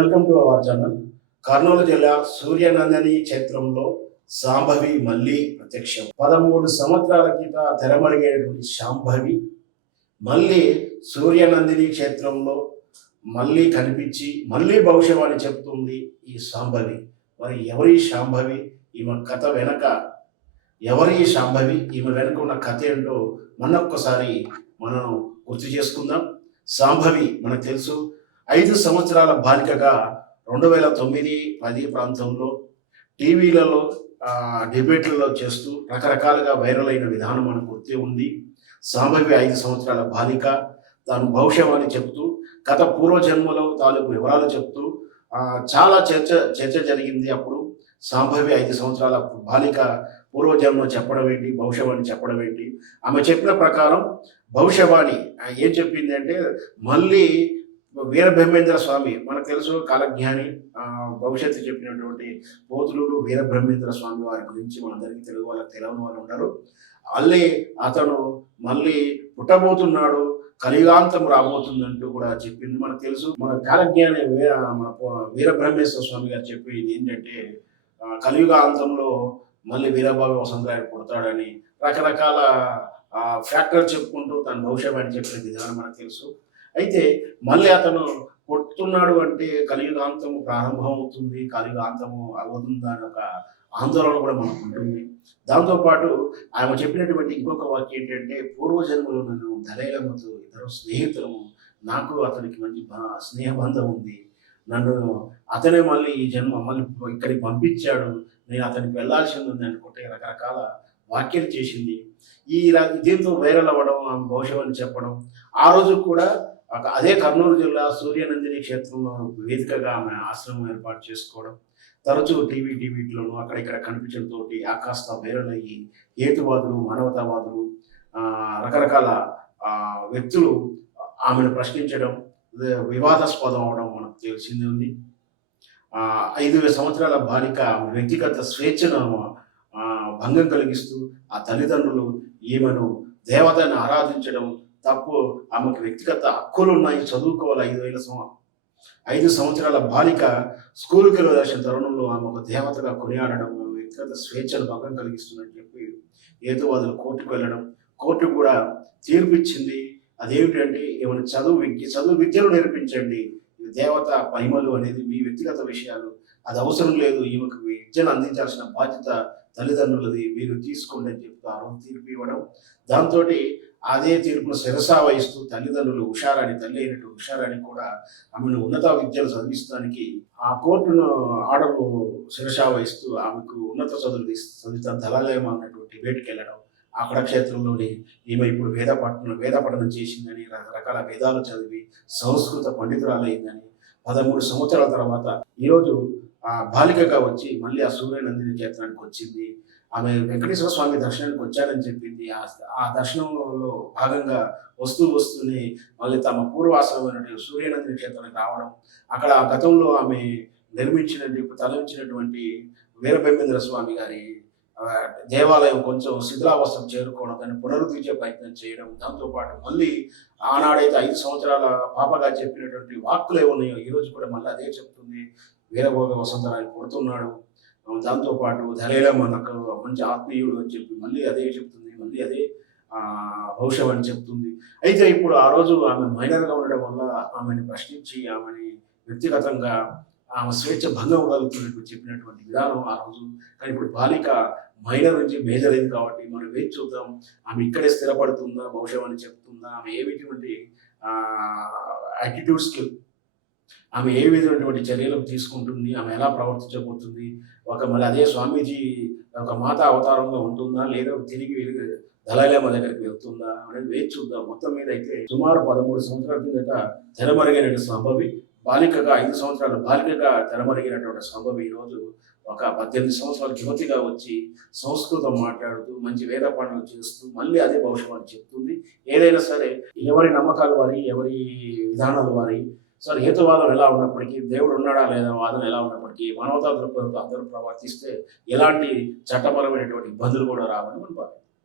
Welcome to our channel. Kurnool జిల్లా సూర్యనందిని క్షేత్రంలో శాంభవి మళ్ళీ ప్రత్యక్షం. 13 సంవత్సరాల క్రితం తెరమరిగైనటువంటి శాంభవి మళ్ళీ సూర్యనందిని క్షేత్రంలో మళ్ళీ కనిపించి మళ్ళీ భవిష్యవాణి చెప్తుంది ఈ శాంభవి. మరి ఎవరి శాంభవి? ఈమె కథ వెనక ఎవరి శాంభవి? ఈమె వెనక ఉన్న కథ ఏంటో మరొక్కసారి మనం గుర్తు చేసుకుందాం. శాంభవి మనకు తెలుసు, 5 సంవత్సరాల బాలికగా 2009-10 ప్రాంతంలో టీవీలలో డిబేట్లలో చేస్తూ రకరకాలుగా వైరల్ అయిన విధానం మనకు గుర్తే ఉంది. శాంభవి 5 సంవత్సరాల బాలిక తాను భవిష్యవాణి చెప్తూ గత పూర్వజన్మలో తాలూకు వివరాలు చెప్తూ చాలా చర్చ జరిగింది. అప్పుడు శాంభవి 5 సంవత్సరాల బాలిక పూర్వజన్మ చెప్పడం ఏంటి, భవిష్యవాణి చెప్పడం ఏంటి? ఆమె చెప్పిన ప్రకారం భవిష్యవాణి ఏం చెప్పింది అంటే, మళ్ళీ వీరబ్రహ్మేంద్ర స్వామి మనకు తెలుసు, కాలజ్ఞాని, భవిష్యత్తు చెప్పినటువంటి పోతులూరు వీరబ్రహ్మేంద్ర స్వామి వారి గురించి మనందరికీ తెలుగు వాళ్ళకి తెలియని వాళ్ళు ఉన్నారు. మళ్ళీ అతను మళ్ళీ పుట్టబోతున్నాడు, కలియుగాంతం రాబోతుందంటూ కూడా చెప్పింది. మనకు తెలుసు, మన కాలజ్ఞాని వీరబ్రహ్మేశ్వర స్వామి గారు చెప్పేది ఏంటంటే, కలియుగాంతంలో మళ్ళీ వీరబాబు వసంతరాయుడు పుడతాడని రకరకాల ఫ్యాక్టర్ చెప్పుకుంటూ తన భవిష్యవాణి చెప్పిన విధానం మనకు తెలుసు. అయితే మళ్ళీ అతను పుట్టున్నాడు అంటే కలియుగాంతము ప్రారంభం అవుతుంది, కలియుగాంతము అవుతుందా అని ఒక ఆందోళన కూడా మనకు ఉంటుంది. దాంతోపాటు ఆమె చెప్పినటువంటి ఇంకొక వాక్యం ఏంటంటే, పూర్వజన్మలో నన్ను దళైలమ్మతో ఇద్దరు స్నేహితులము, నాకు అతనికి మంచి స్నేహబంధం ఉంది, నన్ను అతనే మళ్ళీ ఈ జన్మ మళ్ళీ ఇక్కడికి పంపించాడు, నేను అతనికి వెళ్ళాల్సింది ఉంది అనుకుంటే రకరకాల వ్యాఖ్యలు చేసింది. దీంతో వైరల్ అవ్వడం, ఆమె భవిష్యవాణి చెప్పడం. ఆ రోజు కూడా అదే కర్నూలు జిల్లా సూర్యనందిని క్షేత్రంలో వేదికగా ఆమె ఆశ్రమం ఏర్పాటు చేసుకోవడం, తరచూ టీవీలోనూ అక్కడ ఇక్కడ కనిపించడంతో కాస్త వైరల్ అయ్యి హేతువాదులు, మానవతావాదులు, రకరకాల వ్యక్తులు ఆమెను ప్రశ్నించడం, వివాదాస్పదం అవడం మనకు తెలిసింది ఉంది. 5 సంవత్సరాల బాలిక వ్యక్తిగత స్వేచ్ఛను భంగం కలిగిస్తూ ఆ తల్లిదండ్రులు ఈమెను దేవతను ఆరాధించడం తప్పు, ఆమెకు వ్యక్తిగత హక్కులు ఉన్నాయి, చదువుకోవాలి. 5 సంవత్సరాల బాలిక స్కూల్కి వెళ్ళాల్సిన తరుణంలో ఆమె ఒక దేవతగా కొనియాడడం వ్యక్తిగత స్వేచ్ఛను భంగం కలిగిస్తుందని చెప్పి హేతువాదులు కోర్టుకు వెళ్ళడం, కోర్టు కూడా తీర్పు ఇచ్చింది. అదేమిటంటే, ఏమైనా చదువు విద్యను నేర్పించండి, దేవత మహిమలు అనేది మీ వ్యక్తిగత విషయాలు, అది అవసరం లేదు, ఈమెకు విద్యను అందించాల్సిన బాధ్యత తల్లిదండ్రులది, మీరు తీసుకోండి అని చెప్తూ ఆ రోజు తీర్పు ఇవ్వడం. దాంతో అదే తీర్పును శిరసా వహిస్తూ తల్లిదండ్రులు తల్లి అయినట్టు హుషారాని కూడా ఆమెను ఉన్నత విద్యలు చదివిస్తానికి ఆ కోర్టును ఆర్డర్ శిరసా వహిస్తూ ఆమెకు ఉన్నత చదువుతా దళాలయం అన్నటువంటి డిబేట్కి వెళ్ళడం. అక్కడ క్షేత్రంలోని ఈమె ఇప్పుడు వేద పఠనం చేసిందని, రకరకాల వేదాలు చదివి సంస్కృత పండితురాలైందని, 13 సంవత్సరాల తర్వాత ఈరోజు బాలికగా వచ్చి మళ్ళీ ఆ సూర్యనందిని క్షేత్రానికి వచ్చింది. ఆమె వెంకటేశ్వర స్వామి దర్శనానికి వచ్చారని చెప్పింది. ఆ దర్శనంలో భాగంగా వస్తూనే మళ్ళీ తమ పూర్వాశ్రమైనటువంటి సూర్యనందిని క్షేత్రానికి రావడం, అక్కడ గతంలో ఆమె తలవించినటువంటి వీరబ్రహ్మేంద్ర స్వామి గారి దేవాలయం కొంచెం శిథిలావస్థకు చేరుకోవడం, దాన్ని పునరుద్ధరించే ప్రయత్నం చేయడం. దాంతోపాటు మళ్ళీ ఆనాడైతే 5 సంవత్సరాల పాపగా చెప్పినటువంటి వాక్కులు ఏమున్నాయో ఈరోజు కూడా మళ్ళీ అదే చెప్తుంది, వీరభోగ వసంతరాయుడు పుడుతున్నాడు, దాంతోపాటు ధలేలమ్మ నాకు మంచి ఆత్మీయుడు అని చెప్పి మళ్ళీ అదే చెప్తుంది, మళ్ళీ అదే భవిష్యవాణి చెప్తుంది. అయితే ఇప్పుడు ఆ రోజు ఆమె మైనర్గా ఉండడం వల్ల ఆమెను ప్రశ్నించి ఆమెని వ్యక్తిగతంగా ఆమె స్వేచ్ఛ భంగం కలుగుతున్నట్టు చెప్పినటువంటి విధానం ఆ రోజు. కానీ ఇప్పుడు బాలిక మైనర్ నుంచి మేజర్ అయింది కాబట్టి మనం వేచి చూద్దాం, ఆమె ఇక్కడే స్థిరపడుతుందా, భవిష్యవాణి చెప్తుందా, ఆమె ఏమిటి యాటిట్యూడ్స్కి ఆమె ఏ విధమైనటువంటి చర్యలు తీసుకుంటుంది, ఆమె ఎలా ప్రవర్తించబోతుంది, మళ్ళీ అదే స్వామీజీ ఒక మాతా అవతారంగా ఉంటుందా, లేదా తిరిగి దళాలమ్మ దగ్గరికి వెళ్తుందా అనేది వేచి చూద్దాం. మొత్తం మీద అయితే సుమారు 13 సంవత్సరాల కిందట తెరమరిగినటువంటి సంభవి బాలికగా 5 సంవత్సరాల బాలికగా తెరమరిగినటువంటి సంభవి ఈరోజు ఒక 18 సంవత్సరాల యువతిగా వచ్చి సంస్కృతం మాట్లాడుతూ మంచి వేద పాఠాలు చేస్తూ మళ్ళీ అదే భవిష్యవాణి చెప్తుంది. ఏదైనా సరే ఎవరి నమ్మకాలు వారి, ఎవరి విధానాలు వారి, సరే హేతువాదం ఎలా ఉన్నప్పటికీ, దేవుడు ఉన్నాడా లేదా వాదన ఎలా ఉన్నప్పటికీ, మానవతా దృక్పథంతో అందరూ ప్రవర్తిస్తే ఎలాంటి చట్టపరమైనటువంటి ఇబ్బందులు కూడా రావని మనం భావిస్తాం.